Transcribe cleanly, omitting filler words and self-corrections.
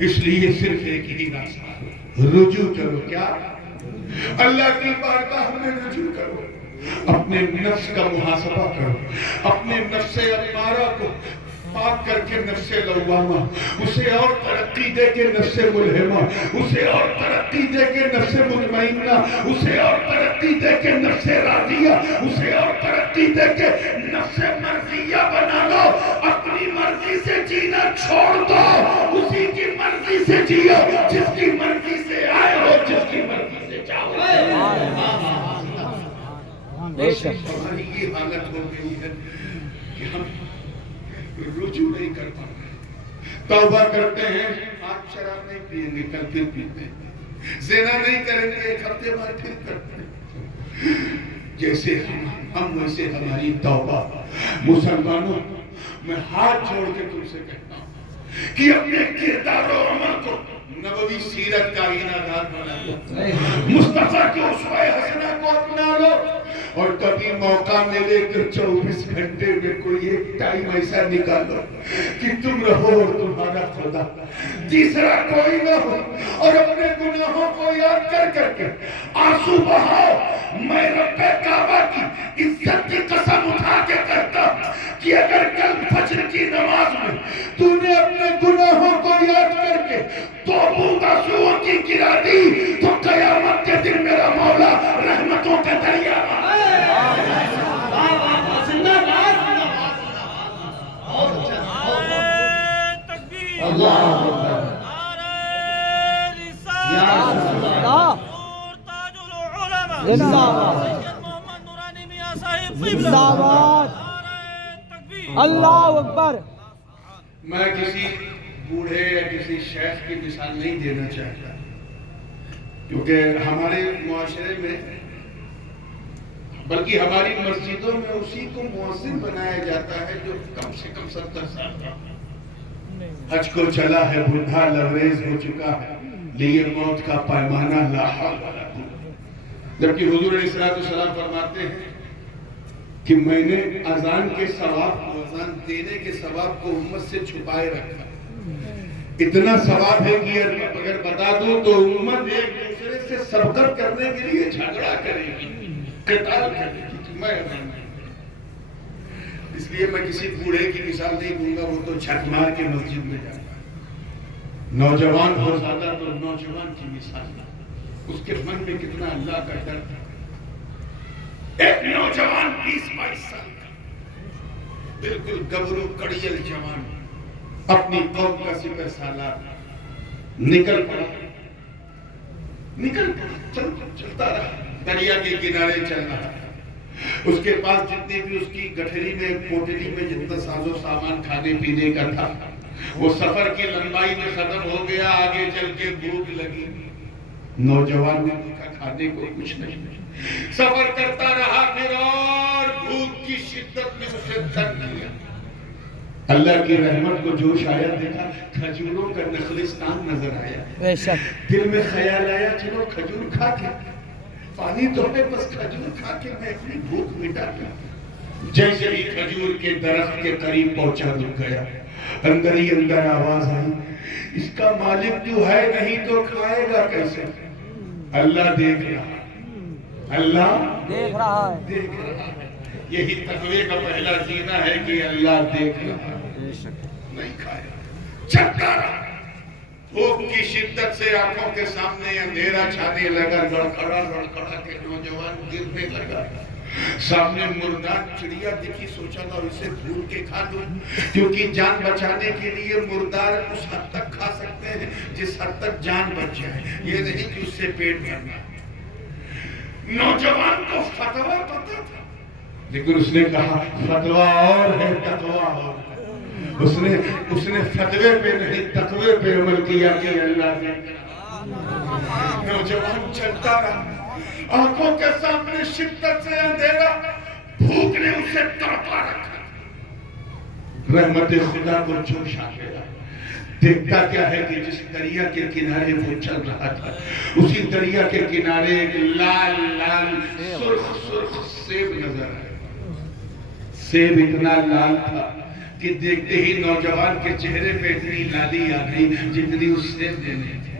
اس لیے صرف ایک ہی راستہ، رجوع کرو۔ کیا؟ اللہ کی بارگاہ میں رجوع کرو، اپنے نفس کا محاسبہ کرو، اپنے نفس امارہ کو پاک کر کے نفس لوامہ، اسے اور ترقی دے کے نفس ملہمہ، اسے اور ترقی دے کے نفس مطمئنہ، اسے اور ترقی دے کے نفس راضیہ، اسے اور ترقی دے کے نفس مرضیہ بنا دو۔ اپنی مرضی سے جینا چھوڑ دو، اسی کی مرضی سے جیو جس کی مرضی سے آئے ہو، جس کی مرضی سے جاؤ۔ ہماری یہ حالت ہو گئی ہے کہ ہم رجوع نہیں کر پاتے، توبہ کرتے ہیں، آج شراب نہیں پیئیں گے کل پھر پیتے ہیں، زنا نہیں کریں گے ایک ہفتے بعد پھر کرتے ہیں۔ جیسے ہم ویسے ہماری توبہ۔ مسلمانوں، میں ہاتھ جوڑ کے تم سے کہتا ہوں کہ اپنے کردار و عمل کو نبوی سیرت کا آئینہ دار بنا لو، مصطفیٰ کے اسوہ حسنہ کو اپنا لو، اور کبھی موقع ملے تو 24 گھنٹے میں کوئی ایک ٹائم ایسا نکالو کہ تم رہو اور تمہارا خدا، تیسرا کوئی نہ ہو، اور اپنے گناہوں کو یاد کر کر کے آنسو بہاؤ۔ میں رب کعبہ کی عزت کی قسم اٹھا کے کہتا کہ اگر کل فجر کی نماز میں تو نے اپنے گناہوں کو یاد کر کے تو بوند آنسوؤں کی گرا دی، تو قیامت کے دن میرا مولا رحمتوں کا دریا اللہ اکبر۔ میں کسی بوڑھے یا کسی شیخ کی مثال نہیں دینا چاہتا، کیونکہ ہمارے معاشرے میں بلکہ ہماری مسجدوں میں اسی کو مؤذن بنایا جاتا ہے جو کم سے کم 70 سال کا حج کو چلا ہے، بوڑھا لبریز ہو چکا ہے، لیے موت کا پیمانہ لا حول ولا قوت۔ جبکہ حضور علیہ السلام فرماتے ہیں کہ میں نے اذان کے ثواب کو، اذان دینے کے ثواب کو امت سے چھپائے رکھا، اتنا ثواب ہے کہ اگر بتا دوں تو امت ایک دوسرے سے سبقت کرنے کے لیے جھگڑا کرے گی، قتال کرے گی کہ میں اذان دوں۔ اس لیے میں کسی بوڑھے کی مثال نہیں دوں گا، وہ تو چھک مار کے مسجد میں جاتا ہے۔ نوجوان ہو زیادہ تو نوجوان کی مثال، اس کے من میں کتنا اللہ کا ڈر تھا۔ ایک نوجوان 20-22 سال کا، بالکل گبرو کڑیل جوان، اپنی قوم کا سپہ سالار، نکل پڑا، چلتا رہا، دریا کے کنارے چل رہا۔ اس کے پاس جتنی بھی اس کی گٹھری میں، پوٹلی میں جتنا ساز و سامان کھانے پینے کا تھا، وہ سفر کی لمبائی میں ختم ہو گیا، آگے چل کے بھوک لگی۔ نوجوان نے دیکھا کھانے کو کچھ نہیں، سفر کرتا رہا پھر، اور بھوک کی شدت میں اسے تنگ کیا۔ اللہ کی رحمت کو جوش آیا، دیکھا کھجوروں کا نخلستان نظر آیا، دل میں خیال آیا چلو کھجور کھا کے، پانی تو ہے بس کھجور کھا کے میں اپنی بھوک مٹا دوں۔ جیسے ہی کھجور کے درخت کے قریب پہنچا رک گیا، اندر ہی اندر آواز آئی، اس کا مالک تو ہے نہیں تو کھائے گا کیسے؟ اللہ دیکھ رہا، اللہ دیکھ رہا ہے۔ یہی تقوی کا پہلا زینہ ہے کہ اللہ دیکھ رہا، نہیں کھایا، چلتا رہا۔ بھوک کی شدت سے آنکھوں کے سامنے اندھیرا چھانے لگا، لڑکھڑا کے نوجوان گرنے لگا۔ سامنے مردار چڑیا دکھی، سوچا تھا اسے بھون کے کھا لوں، کیونکہ جان بچانے کے لیے مردار اس حد تک کھا سکتے ہیں جس حد تک جان بچ جائے، یہ نہیں کہ اس سے پیٹ بھرنا۔ نوجوان کو فتویٰ پتا تھا، لیکن اس نے کہا فتویٰ اور ہے تقویٰ اور ہے۔ اس نے فتوے پہ نہیں تقوی پہ عمل کیا کہ اللہ نے۔ نوجوان چلتا رہا، آنکھوں کے سامنے شدت سے اندھیرا، بھوک نے اسے تڑپا رکھا۔ رحمت خدا کو جوش آ گیا، دیکھتا کیا ہے کہ جس دریا کے کنارے وہ چل رہا تھا، اسی دریا کے کنارے ایک لال لال سرخ سیب نظر آیا۔ سیب اتنا لال تھا کہ دیکھتے ہی نوجوان کے چہرے پہ اتنی لالی آ گئی جتنی اس سے دینے تھے.